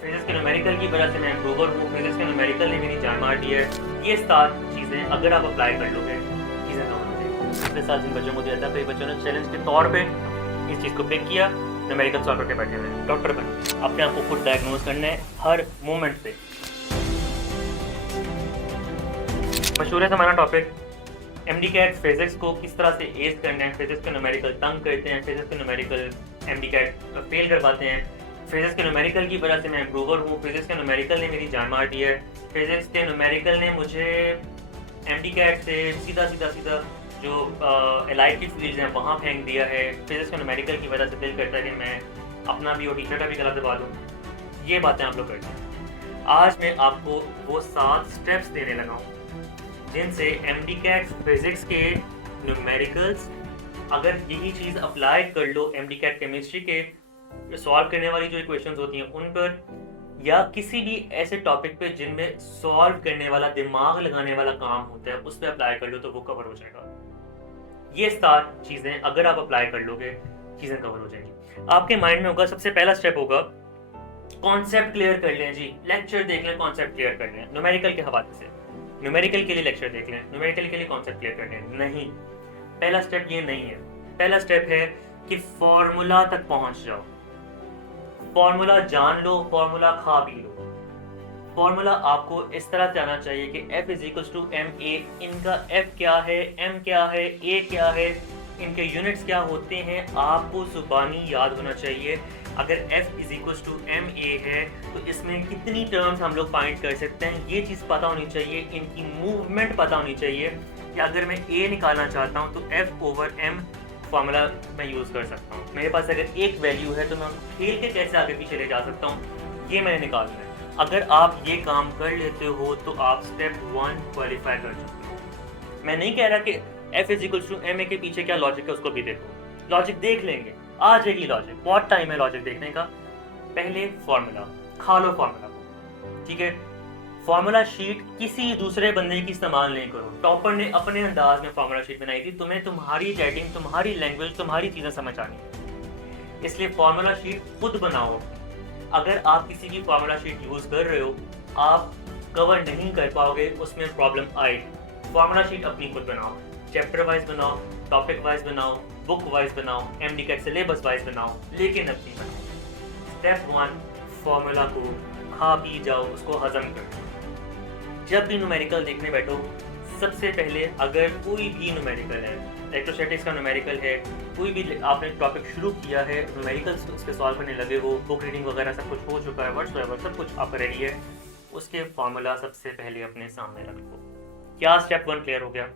Physics के numerical की वजह से मैं इम्प्रूवर हूँ, फिजिक्स के न्यूमेरिकल ने मेरी जान मार दी है। ये 7 चीज़ें अगर आप अप्लाई कर लोगे, चीज़ें कवर हो जाएगी। पिछले साल जिन बच्चों को दिया था, कई बच्चों ने चैलेंज के तौर पे इस चीज़ को पिक किया, न्यूमेरिकल सॉल्व करके बैठे हुए डॉक्टर बने। अपने आप को खुद डायग्नोज करना है हर मोमेंट पे। मशहूर है हमारा टॉपिक MD-CAT फिजिक्स को किस तरह से एज करना है। फिजिक्स के न्यूमेरिकल तंग करते हैं, फिजिक्स के न्यूमेरिकल MD-CAT फेल करवाते हैं। फिजिक्स के न्यूमेरिकल की वजह से मैं इम्प्रूवर हूँ, फिजिक्स के न्यूमेरिकल ने मेरी जान मार दी है। फिजिक्स के न्यूमेरिकल ने मुझे MD-CAT से सीधा जो एलाइड की फील्ड हैं वहाँ फेंक दिया है। फिजिक्स के न्यूमेरिकल की वजह से दिल करता है कि मैं अपना भी और टीचर का भी गला दबा दूँ। ये बातें आप लोग करते हैं। आज मैं आपको वो 7 स्टेप्स देने लगा हूँ जिनसे MD-CAT फिजिक्स के न्यूमेरिकल्स, अगर यही चीज़ अप्लाई कर लो MD-CAT केमिस्ट्री के सॉल्व करने वाली जो इक्वेशंस होती हैं उन पर, या किसी भी ऐसे टॉपिक पे जिनमें सॉल्व करने वाला, दिमाग लगाने वाला काम होता है, उस पर अप्लाई कर लो तो वो कवर हो जाएगा। ये 7 चीज़ें अगर आप अप्लाई कर लोगे, चीज़ें कवर हो जाएंगी। आपके माइंड में होगा, सबसे पहला स्टेप होगा कॉन्सेप्ट क्लियर कर लें। जी, लेक्चर देख लें, कॉन्सेप्ट क्लियर कर लें न्यूमेरिकल के हवाले से। न्यूमेरिकल के लिए लेक्चर देख लें, न्यूमेरिकल के लिए कॉन्सेप्ट क्लियर कर लें। नहीं, पहला स्टेप ये नहीं है। पहला स्टेप है कि फॉर्मूला तक पहुंच जाओ। फॉर्मूला जान लो, फॉर्मूला खा भी लो। फॉर्मूला आपको इस तरह से आना चाहिए कि F = ma, इनका F क्या है, M क्या है, A क्या है, इनके यूनिट्स क्या होते हैं, आपको जुबानी याद होना चाहिए। अगर F = ma है तो इसमें कितनी टर्म्स हम लोग फाइंड कर सकते हैं, ये चीज़ पता होनी चाहिए। इनकी मूवमेंट पता होनी चाहिए कि अगर मैं A निकालना चाहता हूँ तो F/m फार्मूला मैं यूज़ कर सकता हूँ। मेरे पास अगर एक वैल्यू है तो मैं खेल के कैसे आगे पीछे ले जा सकता हूँ, ये मैंने निकालना है। अगर आप ये काम कर लेते हो तो आप स्टेप 1 क्वालिफाई कर चुके हो। मैं नहीं कह रहा कि F = ma के पीछे क्या लॉजिक है उसको भी देखो, लॉजिक देख लेंगे, आ जाएगी लॉजिक। बहुत टाइम है लॉजिक देखने का। पहले फॉर्मूला खा लो, फॉर्मूला को, ठीक है। फॉर्मूला शीट किसी दूसरे बंदे की इस्तेमाल नहीं करो। टॉपर ने अपने अंदाज में फॉर्मूला शीट बनाई थी, तुम्हें तुम्हारी राइटिंग, तुम्हारी लैंग्वेज, तुम्हारी चीज़ें समझ आनी है, इसलिए फॉर्मूला शीट खुद बनाओ। अगर आप किसी की फॉर्मूला शीट यूज़ कर रहे हो, आप कवर नहीं कर पाओगे, उसमें प्रॉब्लम आएगी। फॉर्मूला शीट अपनी खुद बनाओ, चैप्टर वाइज बनाओ, टॉपिक वाइज बनाओ, बुक वाइज बनाओ, MD-CAT सिलेबस वाइज बनाओ, लेकिन अपनी बनाओ। स्टेप 1, फॉर्मूला को खा पी जाओ, उसको हजम करो। जब भी न्यूमेरिकल देखने बैठो, सबसे पहले अगर कोई भी न्यूमेरिकल है, इलेक्ट्रोस्टैटिक्स का न्यूमेरिकल है, कोई भी आपने टॉपिक शुरू किया है, न्यूमेरिकल्स उसके सॉल्व करने लगे हो, बुक रीडिंग वगैरह सब कुछ हो चुका है, व्हाट्सएवर सब कुछ आपका रेडी है, उसके फार्मूला सबसे पहले अपने सामने रख लो। क्या स्टेप 1 क्लियर हो गया?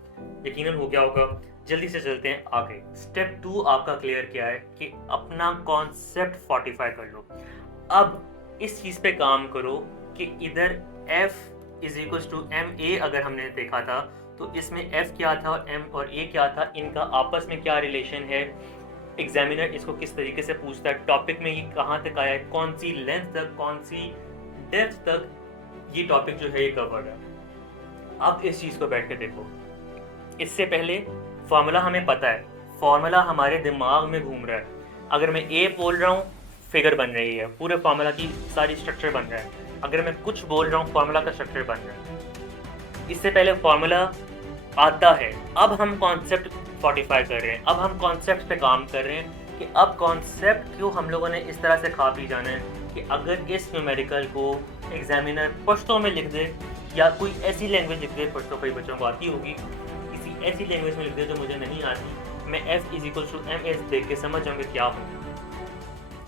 यकीनन हो गया होगा। जल्दी से चलते हैं आगे। स्टेप 2 आपका क्लियर क्या है कि अपना कॉन्सेप्ट फोर्टिफाई कर लो। अब इस चीज़ पे काम करो कि इधर F = ma अगर हमने देखा था तो इसमें F क्या था, M और A क्या था, इनका आपस में क्या रिलेशन है, एग्जामिनर इसको किस तरीके से पूछता है, टॉपिक में ये कहाँ तक आया है, कौन सी लेंथ तक, कौन सी डेप्थ तक ये टॉपिक जो है ये कवर्ड है। अब इस चीज़ को बैठ के देखो। इससे पहले फॉर्मूला हमें पता है, फॉर्मूला हमारे दिमाग में घूम रहा है। अगर मैं A बोल रहा हूँ, फिगर बन रही है, पूरे फार्मूला की सारी स्ट्रक्चर बन रहा है। अगर मैं कुछ बोल रहा हूँ, फार्मूला का स्ट्रक्चर बन रहा है। इससे पहले फार्मूला आता है, अब हम कॉन्सेप्ट फोर्टिफाई कर रहे हैं, अब हम कॉन्सेप्ट पे काम कर रहे हैं कि अब कॉन्सेप्ट क्यों हम लोगों ने इस तरह से खा पी जाना है कि अगर इस न्यूमेरिकल को एग्जामिनर पश्तो में लिख दे या कोई ऐसी लैंग्वेज लिख दे, पश्तो कई बच्चों को आती होगी, किसी ऐसी लैंग्वेज में लिख दे जो मुझे नहीं आती, मैं F = ma देख के समझ जाऊँगी क्या हो,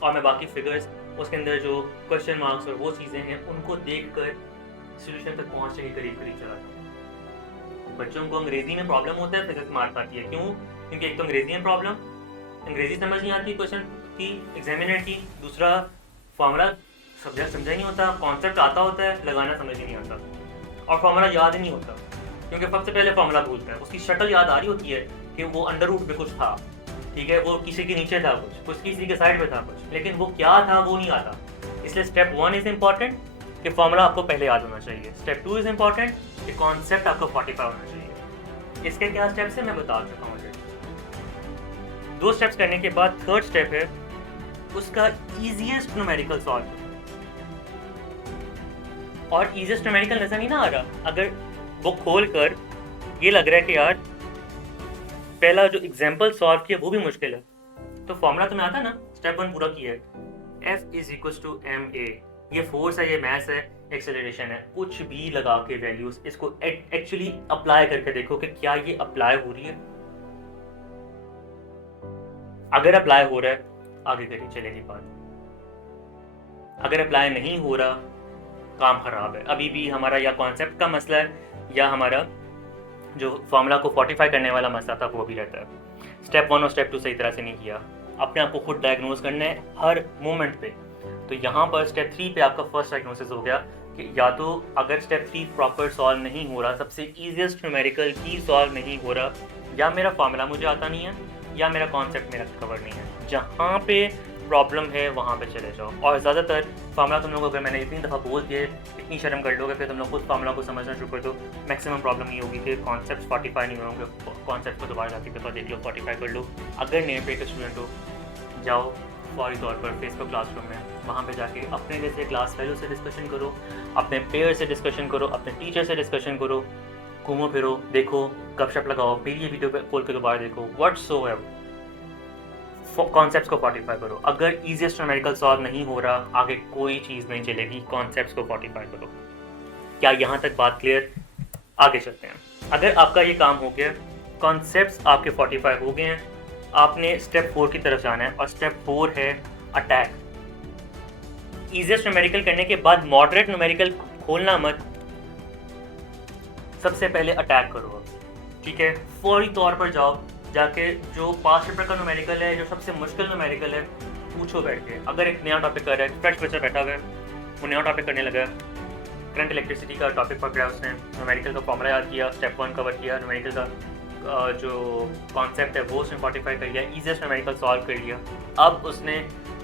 और मैं बाकी फिगर्स, उसके अंदर जो क्वेश्चन मार्क्स और वो चीज़ें हैं उनको देखकर सॉल्यूशन तक पहुंचने के करीब चला जाऊँ। बच्चों को अंग्रेजी में प्रॉब्लम होता है, फिजिक्स मार्क आती है। क्यों? क्योंकि एक तो अंग्रेजी में प्रॉब्लम, अंग्रेजी समझ नहीं आती क्वेश्चन की एग्जामिनर की, दूसरा फार्मूला समझा ही नहीं होता, कॉन्सेप्ट आता होता है, लगाना समझ ही नहीं आता, और फार्मूला याद ही नहीं होता क्योंकि सबसे पहले फार्मूला भूलता है। उसकी शक्ल याद आ रही होती है कि वो अंडर रूट पे कुछ था, ठीक है, वो किसी के नीचे था कुछ किसी के साइड पे था कुछ, लेकिन वो क्या था वो नहीं आता। इसलिए स्टेप 1 इज इम्पॉर्टेंट कि फॉर्मूला आपको पहले याद होना चाहिए। स्टेप 2 इज इम्पॉर्टेंट कि कॉन्सेप्ट आपको फोर्टिफाई होना चाहिए। इसके क्या स्टेप्स है मैं बता चुका हूँ। 2 स्टेप्स करने के बाद थर्ड स्टेप है उसका ईजीएस्ट न्यूमेरिकल सॉल्व। और ईजिएस्ट न्यूमेरिकल नजर नहीं ना आ रहा, अगर वो खोल कर ये लग रहा है कि यार पहला जो एग्जाम्पल सॉल्व किया वो भी मुश्किल है, तो फॉर्मूला तुम्हें आता है ना, स्टेप 1 पूरा किया है, F is equal to ma, ये फोर्स है, ये मास है, एक्सेलरेशन है, कुछ भी लगा के वैल्यूज इसको एक्चुअली अप्लाई करके देखो कि क्या ये अप्लाई हो रही है। अगर अप्लाई हो रहा है आगे करिए, चलेगी बात। अगर अप्लाई नहीं हो रहा काम खराब है, अभी भी हमारा या कॉन्सेप्ट का मसला है या हमारा जो फॉर्मूला को फोर्टिफाई करने वाला मसला था वो भी रहता है। स्टेप 1 और स्टेप 2 सही तरह से नहीं किया, अपने आप को खुद डायग्नोज करना है हर मोमेंट पे। तो यहाँ पर स्टेप 3 पे आपका फर्स्ट डायग्नोसिस हो गया कि या तो अगर स्टेप 3 प्रॉपर सॉल्व नहीं हो रहा, सबसे ईजिएस्ट न्यूमेरिकल की सॉल्व नहीं हो रहा, या मेरा फॉर्मूला मुझे आता नहीं है या मेरा कॉन्सेप्ट मेरा कवर नहीं है। जहाँ पे प्रॉब्लम है वहाँ पे चले जाओ। और ज़्यादातर फार्मूला तुम लोगों को अगर मैंने इतनी दफ़ा बोल दिए, इतनी शर्म कर लोगे कि तुम लोग खुद फार्मूला को समझना शुरू कर दो, मैक्सिमम प्रॉब्लम ये होगी कि कॉन्सेप्ट 45 नहीं होंगे, कॉन्सेप्ट को दोबारा जाके पेपर देख लो, 45 कर लो। अगर नए पे के स्टूडेंट हो, जाओ फौरी तौर पर फेसबुक क्लासरूम में, वहाँ पे जाके अपने जैसे क्लास फेलो से डिस्कशन करो, अपने पेयर से डिस्कशन करो, अपने टीचर से डिस्कशन करो, घूमो फिरो, देखो, गपशप लगाओ, फिर ये वीडियो खोल के दोबारा देखो, व्हाट्सोएवर कॉन्सेप्ट्स को 45 करो। अगर ईजिएस्ट न्यूमेरिकल सॉल्व नहीं हो रहा, आगे कोई चीज़ नहीं चलेगी, कॉन्सेप्ट्स को 45 करो। क्या यहाँ तक बात क्लियर? आगे चलते हैं। अगर आपका ये काम हो गया, कॉन्सेप्ट्स आपके 45 हो गए हैं, आपने स्टेप 4 की तरफ जाना है और स्टेप 4 है अटैक। ईजिएस्ट न्यूमेरिकल करने के बाद मॉडरेट न्यूमेरिकल खोलना मत, सबसे पहले अटैक करो। ठीक है, फौरी तौर पर जाओ, जाके जो पास्ट पेपर का न्यूमेरिकल है, जो सबसे मुश्किल न्यूमेरिकल है, पूछो बैठ के। अगर एक नया टॉपिक कर रहा है, फ्रेश बच्चा बैठा हुआ है, वो नया टॉपिक करने लगा, करंट इलेक्ट्रिसिटी का टॉपिक पकड़ा उसने, न्यूमेरिकल का फॉर्मूला याद किया, स्टेप 1 कवर किया, न्यूमेरिकल का जो कॉन्सेप्ट है वो उसने 45 कर लिया, ईजिएस्ट न्यूमेरिकल सॉल्व कर लिया। अब उसने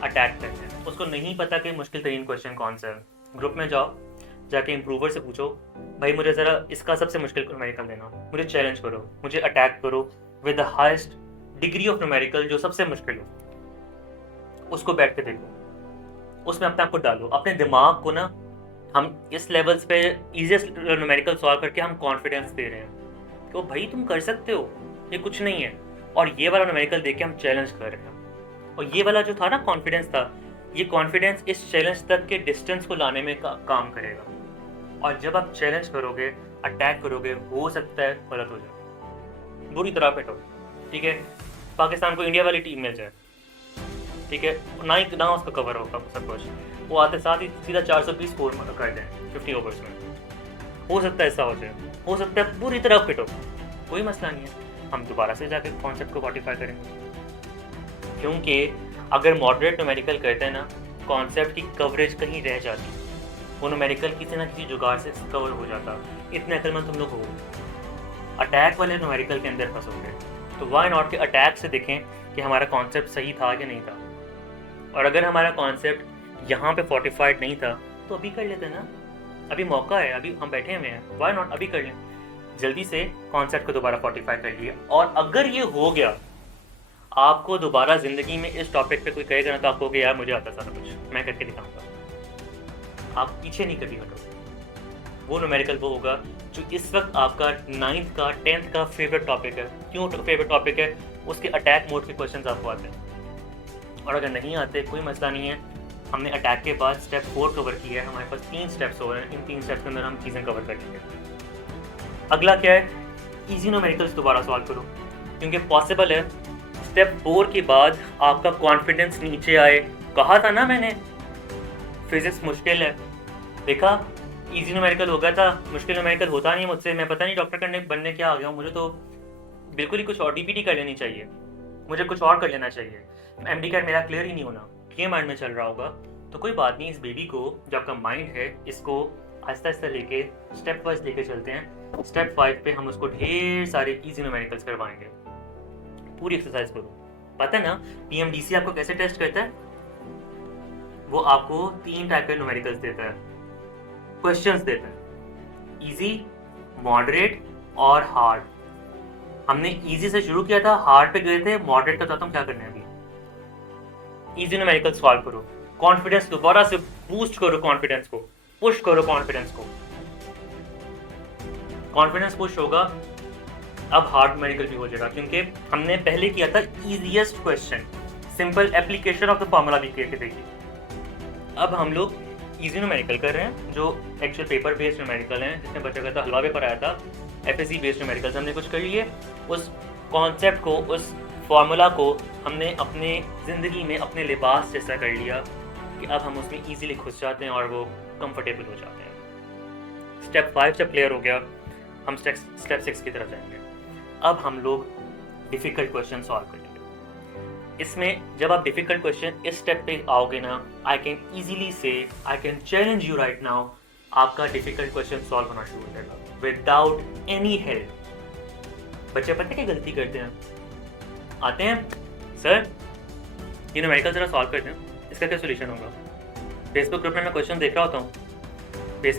अटैक करना है, उसको नहीं पता कि मुश्किल तरीन क्वेश्चन कौन सा है। ग्रुप में जाओ, जाके इम्प्रूवर से पूछो, भाई मुझे ज़रा इसका सबसे मुश्किल न्यूमेरिकल देना, मुझे चैलेंज करो, मुझे अटैक करो with the highest degree of numerical, जो सबसे मुश्किल हो, उसको बैठ के देखो, उसमें अपने आप को डालो, अपने दिमाग को ना, हम इस लेवल्स पे इजीएस्ट न्यूमेरिकल सॉल्व करके हम कॉन्फिडेंस दे रहे हैं तो भाई तुम कर सकते हो, ये कुछ नहीं है। और ये वाला न्यूमेरिकल देख के हम चैलेंज कर रहे हैं, और ये वाला जो था ना कॉन्फिडेंस था, ये कॉन्फिडेंस इस चैलेंज तक के डिस्टेंस को लाने में काम करेगा। और जब आप चैलेंज करोगे, अटैक करोगे, हो सकता है गलत हो जाए, बुरी तरह पिटो। ठीक है, पाकिस्तान को इंडिया वाली टीम मिल जाए, ठीक है, ना उसका कवर होगा सब कुछ, वो आते साथ ही सीधा 420 स्कोर कर दें 50 ओवर्स में, हो सकता है ऐसा हो जाए, हो सकता है पूरी तरह फिट हो, कोई मसला नहीं है, हम दोबारा से जाकर कॉन्सेप्ट को मॉडिफाई करेंगे। क्योंकि अगर मॉडरेट न्यूमेरिकल करते हैं ना, कॉन्सेप्ट की कवरेज कहीं रह जाती, वो न्यूमेरिकल किसी ना किसी जुगाड़ से कवर हो जाता। इतने अक्लमंद तुम लोग हो, अटैक वाले न्यूमेरिकल के अंदर फंसोगे, तो वाई नॉट के अटैक से देखें कि हमारा कॉन्सेप्ट सही था कि नहीं था। और अगर हमारा कॉन्सेप्ट यहाँ पे फोर्टिफाइड नहीं था तो अभी कर लेते हैं ना, अभी मौका है, अभी हम बैठे हुए हैं, वाई नॉट अभी कर लें, जल्दी से कॉन्सेप्ट को दोबारा फोर्टिफाई कर लिया। और अगर ये हो गया, आपको दोबारा ज़िंदगी में इस टॉपिक पे कोई कहेगा ना तो आपको यार मुझे आता सारा कुछ, मैं करके दिखाऊंगा, आप पीछे नहीं कभी हटोगे। वो न्यूमेरिकल वो होगा जो इस वक्त आपका 9th का 10th का फेवरेट टॉपिक है। क्यों फेवरेट टॉपिक है? उसके अटैक मोड के क्वेश्चंस आपको आते हैं, और अगर नहीं आते कोई मसला नहीं है, हमने अटैक के बाद स्टेप 4 कवर किया है, हमारे पास 3 स्टेप्स हो रहे हैं, इन 3 स्टेप्स के अंदर हम चीज़ें कवर कर लेंगे। अगला क्या है? ईजी न्यूमेरिकल्स दोबारा सॉल्व करो, क्योंकि पॉसिबल है स्टेप 4 के बाद आपका कॉन्फिडेंस नीचे आए। कहा था ना मैंने, फिजिक्स मुश्किल है, देखा इजी न्यूमेरिकल हो गया था, मुश्किल न्यूमेरिकल होता नहीं मुझसे, मैं पता नहीं डॉक्टर करने बनने क्या आ गया हूँ, मुझे तो बिल्कुल ही कुछ और डीपीटी कर लेनी चाहिए, मुझे कुछ और कर लेना चाहिए, एमडी कैट मेरा क्लियर ही नहीं होना, ये माइंड में चल रहा होगा। तो कोई बात नहीं, इस बेबी को जो आपका माइंड है इसको आहिस्ता आहिस्ता लेके स्टेप वाइज लेके चलते हैं। स्टेप 5 पे हम उसको ढेर सारे इजी न्यूमेरिकल्स करवाएंगे, पूरी एक्सरसाइज करो। पता है ना पीएमडीसी आपको कैसे टेस्ट करता है? वो आपको 3 टाइप के न्यूमेरिकल्स देता है, क्वेश्चंस देता है, इजी, मॉडरेट और हार्ड। हमने इजी से शुरू किया था, हार्ड पे गए थे, मॉडरेट का बताता हूं क्या करना है अभी। इजी न्यूमेरिकल सॉल्व करो, कॉन्फिडेंस दोबारा से बूस्ट करो, कॉन्फिडेंस को पुश करो कॉन्फिडेंस को, कॉन्फिडेंस पुश होगा, अब हार्ड न्यूमेरिकल भी हो जाएगा, क्योंकि हमने पहले किया था easiest question, simple application of the formula भी करके देखिए। अब हम लोग इजी न्यूमेरिकल कर रहे हैं, जो एक्चुअल पेपर बेस्ड न्यूमेरिकल हैं, जिसमें बच्चा कहता हलवा पेपर आया था, एफएससी बेस्ड न्यूमेरिकल्स हमने कुछ कर लिए, उस कॉन्सेप्ट को, उस फार्मूला को हमने अपने ज़िंदगी में अपने लिबास जैसा कर लिया कि अब हम उसमें ईजीली घुस जाते हैं और वो कंफर्टेबल हो जाते हैं। स्टेप 5 जब क्लियर हो गया, हम स्टेप 6 की तरफ जाएंगे। अब हम लोग डिफ़िकल्ट क्वेश्चन सॉल्व करेंगे। इसमें जब आप डिफ़िकल्ट क्वेश्चन इस स्टेप पे आओगे ना, आई कैन ईजीली से, I can challenge you right now, आपका डिफ़िकल्ट क्वेश्चन सॉल्व होना शुरू हो जाएगा विदाउट एनी हेल्प। बच्चे पता क्या गलती करते हैं, आते हैं सर ये न्यूमेरिकल ज़रा सॉल्व करते हैं, इसका क्या सोल्यूशन होगा। फेसबुक ग्रुप में मैं क्वेश्चन देख रहा होता हूँ,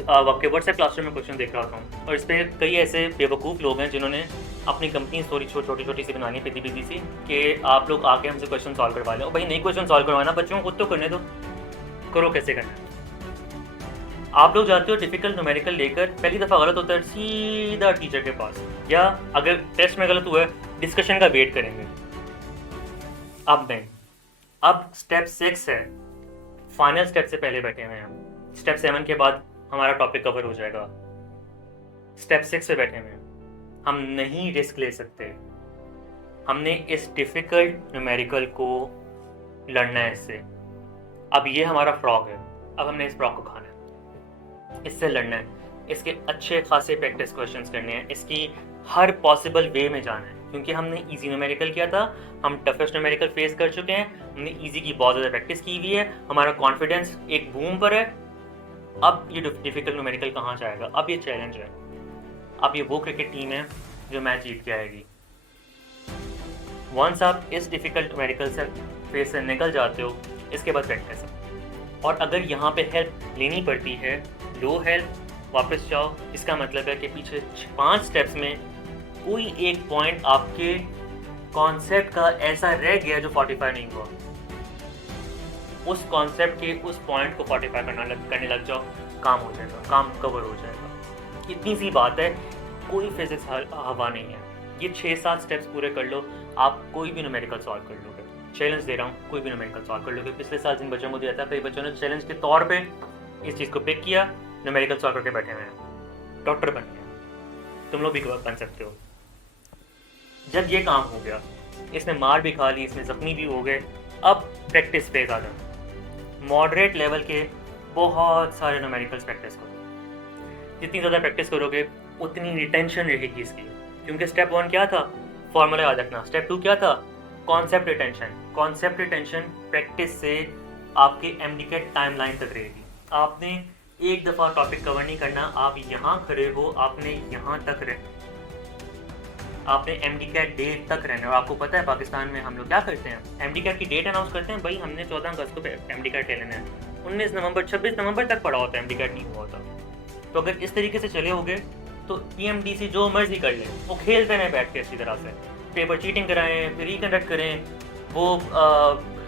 आपके व्हाट्सएप क्लासरूम में क्वेश्चन देख रहा होता हूँ, और इस पर कई ऐसे बेवकूफ़ लोग हैं जिन्होंने अपनी कंपनी स्टोरी छोटी छोटी सी बनानी है, पिदी सी, कि आप लोग आके हमसे क्वेश्चन सॉल्व करवा लें। भाई नहीं क्वेश्चन सॉल्व करवाना, बच्चों को खुद तो करने दो, करो कैसे करना है। आप लोग जाते हो डिफिकल्ट न्यूमेरिकल लेकर, पहली दफ़ा गलत होता है सीधा टीचर के पास, या अगर टेस्ट में गलत हुआ है डिस्कशन का वेट करेंगे। अब स्टेप 6 है, फाइनल स्टेप से पहले बैठे हुए हैं। स्टेप 7 के बाद हमारा टॉपिक कवर हो जाएगा। स्टेप 6 पे बैठे हुए हैं, हम नहीं रिस्क ले सकते। हमने इस डिफ़िकल्ट न्यूमेरिकल को लड़ना है इससे। अब ये हमारा फ्रॉग है, अब हमने इस फ्रॉग को खाना है, इससे लड़ना है, इसके अच्छे खासे प्रैक्टिस क्वेश्चंस करने हैं, इसकी हर पॉसिबल वे में जाना है, क्योंकि हमने इजी न्यूमेरिकल किया था, हम टफेस्ट न्यूमेरिकल फेस कर चुके हैं, हमने इजी की बहुत ज़्यादा प्रैक्टिस की हुई है, हमारा कॉन्फिडेंस एक बूम पर है। अब ये डिफ़िकल्ट न्यूमेरिकल कहाँ जाएगा, अब ये चैलेंज है। अब ये वो क्रिकेट टीम है जो मैच जीत के आएगी। वंस आप इस डिफ़िकल्ट न्यूमेरिकल से फेस से निकल जाते हो, इसके बाद प्रैक्टिस है। और अगर यहाँ पे हेल्प लेनी पड़ती है, लो हेल्प, वापस जाओ। इसका मतलब है कि पीछे 5 स्टेप्स में कोई एक पॉइंट आपके कॉन्सेप्ट का ऐसा रह गया जो 45 नहीं हुआ, उस कॉन्सेप्ट के उस पॉइंट को 45 करने लग जाओ, काम हो जाएगा, काम कवर हो जाएगा। इतनी सी बात है, कोई फिजिक्स हवा नहीं है। ये 6-7 स्टेप्स पूरे कर लो, आप कोई भी न्यूमेरिकल सॉल्व कर लोगे। चैलेंज दे रहा हूँ, कोई भी न्यूमेरिकल सॉल्व कर लोगे। पिछले साल जिन बच्चों को दिया था, कई बच्चों ने चैलेंज के तौर पे इस चीज़ को पिक किया, न्यूमेरिकल सॉल्व करके बैठे हुए हैं, डॉक्टर बन गए। तुम लोग भी बन सकते हो। जब ये काम हो गया, इसमें मार भी खा ली, इसमें जख्मी भी हो गए, अब प्रैक्टिस फेज आ जाए। मॉडरेट लेवल के बहुत सारे न्यूमेरिकल्स प्रैक्टिस करो। जितनी ज़्यादा प्रैक्टिस करोगे उतनी रिटेंशन रहेगी इसकी, क्योंकि स्टेप 1 क्या था, फॉर्मूला याद रखना। स्टेप 2 क्या था, concept retention. Concept retention practice से आपके एमडीकैट टाइमलाइन तक रहेगी। आपने एक दफ़ा टॉपिक कवर नहीं करना, आप यहाँ खड़े हो, आपने यहाँ तक रहना, आपने एमडीकैट डेट तक रहना। और आपको पता है पाकिस्तान में हम लोग क्या करते हैं, एमडीकैट की डेट अनाउंस करते हैं, भाई हमने 14 अगस्त को एमडीकैट ले लेना है, 19 नवंबर 26 नवंबर तक पड़ा होता है, एमडीकैट नहीं हुआ होता। तो अगर इस तरीके से चले होगे तो पीएमडीसी जो मर्जी कर ले, वो खेलते रहें बैठ के अच्छी तरह से, पेपर चीटिंग कराएं, फिर रिकंडक्ट करें, वो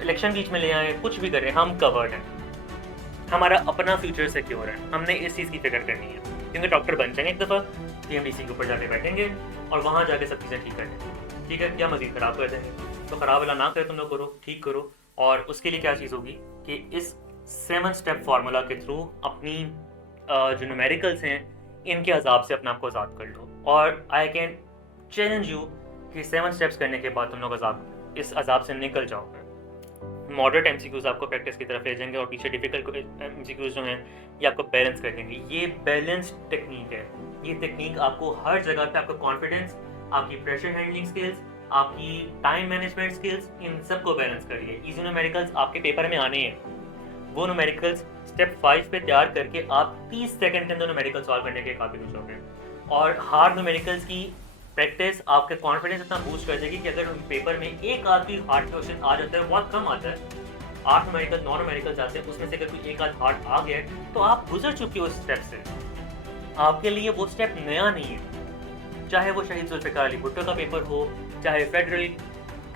इलेक्शन बीच में ले आएँ, कुछ भी करें, हम कवर्ड हैं। हमारा अपना फ्यूचर सिक्योर है, हमने इस चीज़ की फिक्र करनी है, क्योंकि डॉक्टर बन जाएंगे एक दफ़ा, पीएमडीसी के ऊपर जाके बैठेंगे और वहाँ जाके सब चीज़ें ठीक कर देंगे। ठीक है, क्या मज़ीद ख़राब कर देंगे, तो ख़राब वाला ना करे, तुम लोग करो, ठीक करो। और उसके लिए क्या चीज़ होगी कि इस 7 स्टेप फार्मूला के थ्रू अपनी जो न्यूमेरिकल्स हैं इनके अजाब से अपने आप को आज़ाद कर लो। और आई कैन चैलेंज यू कि 7 स्टेप्स करने के बाद तुम लोग इस अजाब से निकल जाओगे। मॉडरेट एमसीक्यूज आपको प्रैक्टिस की तरफ ले जाएंगे और पीछे डिफिकल्ट एमसीक्यूज जो हैं ये आपको बैलेंस कर देंगे। ये बैलेंस्ड टेक्निक है। ये टेक्निक आपको हर जगह पे आपका कॉन्फिडेंस, आपकी प्रेशर हैंडलिंग स्किल्स, आपकी टाइम मैनेजमेंट स्किल्स, इन सबको बैलेंस करिए। इजी न्यूमेरिकल्स आपके पेपर में आने हैं, वो न्यूमेरिकल्स स्टेप 5 पे तैयार करके आप 30 सेकंड के अंदर न्यूमेरिकल सॉल्व करने के काबिल हो जाओगे। और हार्ड न्यूमेरिकल्स की प्रैक्टिस आपके कॉन्फिडेंस इतना बूस्ट कर देगी कि अगर पेपर में एक आध भी हार्ड क्वेश्चन आ जाता है, बहुत कम आता है, 8 न्यूमेरिकल 9 न्यूमेरिकल्स आते हैं, उसमें से अगर कोई एक आध हार्ड आ गया है तो आप गुजर चुके हो उस स्टेप से। आपके लिए वो स्टेप नया नहीं है। चाहे वो शहीद जुल्फ़िकार अली भुट्टो का पेपर हो, चाहे फेडरल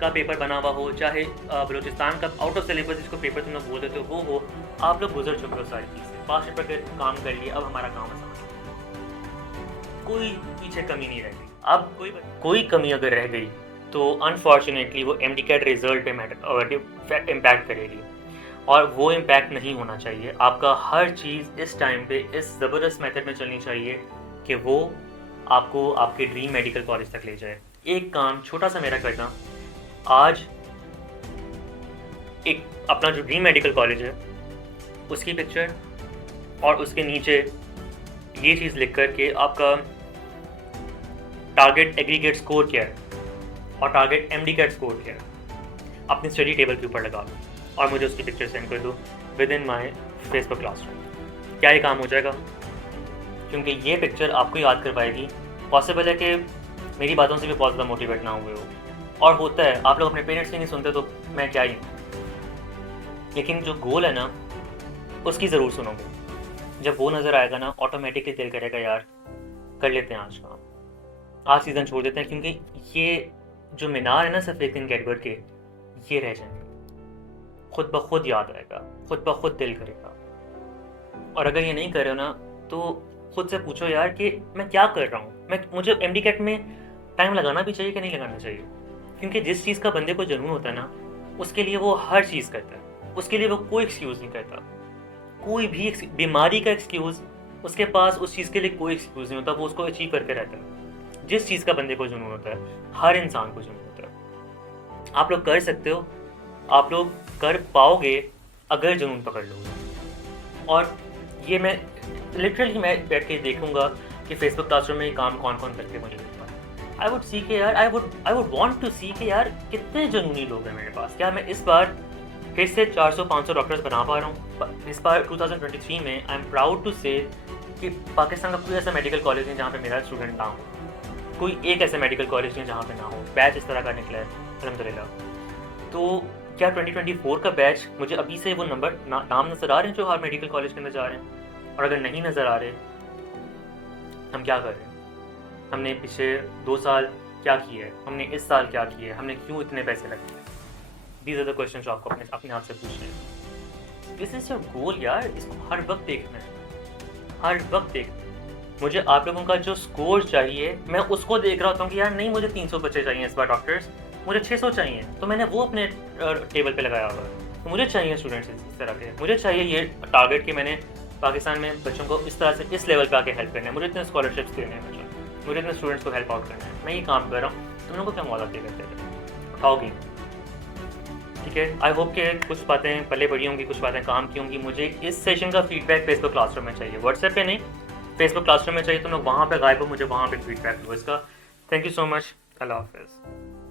का पेपर बना हुआ हो, चाहे बलूचिस्तान का आउट ऑफ सिलेबस जिसको पेपर तुम लोग बोल देते हो वो हो, आप लोग गुजर चुके हो सारी चीज़ें, पास्ट पेपर पे काम कर लिए, अब हमारा काम आसान है, कोई पीछे कमी नहीं रह गई। अब कोई कमी अगर रह गई तो अनफॉर्चुनेटली वो MD-CAT रिजल्ट पे इम्पैक्ट करेगी, और वो इम्पैक्ट नहीं होना चाहिए। आपका हर चीज़ इस टाइम पे इस ज़बरदस्त मेथड में चलनी चाहिए कि वो आपको आपके ड्रीम मेडिकल कॉलेज तक ले जाए। एक काम छोटा सा मेरा करना, आज एक अपना जो ड्रीम मेडिकल कॉलेज है उसकी पिक्चर और उसके नीचे ये चीज़ लिख कर के आपका टारगेट एग्रीगेट स्कोर क्या है और टारगेट MD-CAT स्कोर क्या है अपनी स्टडी टेबल के ऊपर लगा दो और मुझे उसकी पिक्चर सेंड कर दो with in my Facebook classroom. क्या ये काम हो जाएगा? क्योंकि ये पिक्चर आपको याद करवाएगी। पॉसिबल है कि मेरी बातों से भी बहुत ज़्यादा मोटिवेट ना हुए हो, और होता है आप लोग अपने पेरेंट्स की नहीं सुनते तो मैं क्या ही, लेकिन जो गोल है ना उसकी ज़रूर सुनोगे। जब वो नज़र आएगा ना ऑटोमेटिकली दिल करेगा यार कर लेते हैं आज काम, आज सीज़न छोड़ देते हैं, क्योंकि ये जो मीनार है ना सफ़ेद दिन कैडबर के, ये रह जाएंगे, खुद ब खुद याद आएगा, खुद ब खुद दिल करेगा। और अगर ये नहीं कर रहे हो ना तो खुद से पूछो यार कि मैं क्या कर रहा हूँ, मुझे MD-CAT में टाइम लगाना भी चाहिए कि नहीं लगाना चाहिए? क्योंकि जिस चीज़ का बंदे को जुनून होता है ना उसके लिए वो हर चीज़ करता है, उसके लिए वो कोई एक्सक्यूज़ नहीं करता, कोई भी बीमारी का एक्सक्यूज़ उसके पास उस चीज़ के लिए कोई एक्सक्यूज़ नहीं होता, वो उसको अचीव करके रहता है। जिस चीज़ का बंदे को जुनून होता है, हर इंसान को जुनून होता है। आप लोग कर सकते हो, आप लोग कर पाओगे अगर जुनून पकड़ लोगे। और ये मैं लिटरली मैं बैठ के देखूंगा कि फेसबुक क्लासरूम में काम कौन कौन करके मुझे मिलता है। आई वुड सी के यार आई वुड वांट टू सी के यार कितने जुनूनी लोग हैं मेरे पास। क्या मैं इस बार फिर से 400-500 डॉक्टर्स बना पा रहा हूँ? इस बार 2023 में आई एम प्राउड टू से कि पाकिस्तान का कोई ऐसा मेडिकल कॉलेज नहीं जहाँ पे मेरा स्टूडेंट ना हो, कोई एक ऐसा मेडिकल कॉलेज नहीं जहाँ पे ना हो। बैच इस तरह का निकला है अल्हम्दुलिल्लाह। तो क्या 2024 का बैच मुझे अभी से वो नंबर नाम नज़र आ रहे हैं जो हर मेडिकल कॉलेज के अंदर जा रहे हैं? और अगर नहीं नज़र आ रहे हम क्या कर रहे हैं? हमने पिछले 2 साल क्या किया है, हमने इस साल क्या किया है, हमने क्यों इतने पैसे लगे? दीज आर द क्वेश्चन जो आपको अपने आप से पूछने हैं। दिस इज योर गोल यार, इसको हर वक्त देखना है, हर वक्त देखना है। मुझे आप लोगों का जो स्कोर चाहिए मैं उसको देख रहा होता हूँ कि यार नहीं मुझे 300 बच्चे चाहिए इस बार डॉक्टर्स, मुझे 600 चाहिए, तो मैंने वो अपने टेबल पे लगाया हुआ है। तो मुझे चाहिए स्टूडेंट्स इस तरह के, मुझे चाहिए ये टारगेट कि मैंने पाकिस्तान में बच्चों को इस तरह से इस लेवल पे आके हेल्प करना है, मुझे इतने स्कॉलरशिप्स देने हैं बच्चों, मुझे इतने स्टूडेंट्स को हेल्प आउट करना है। मैं ये काम कर रहा हूँ, तुम लोगों को क्या मौका दे करते उठाओगी? ठीक है, आई होप के कुछ बातें पल्ले पड़ी होंगी, कुछ बातें काम की होंगी। मुझे इस सेशन का फीडबैक फेसबुक क्लासरूम में चाहिए, व्हाट्सएप पे नहीं, फेसबुक क्लासरूम में चाहिए। तुम लोग वहाँ पे गायब हो, मुझे वहाँ पे फीडबैक दो इसका। थैंक यू सो मच, अल्लाह हाफिज़।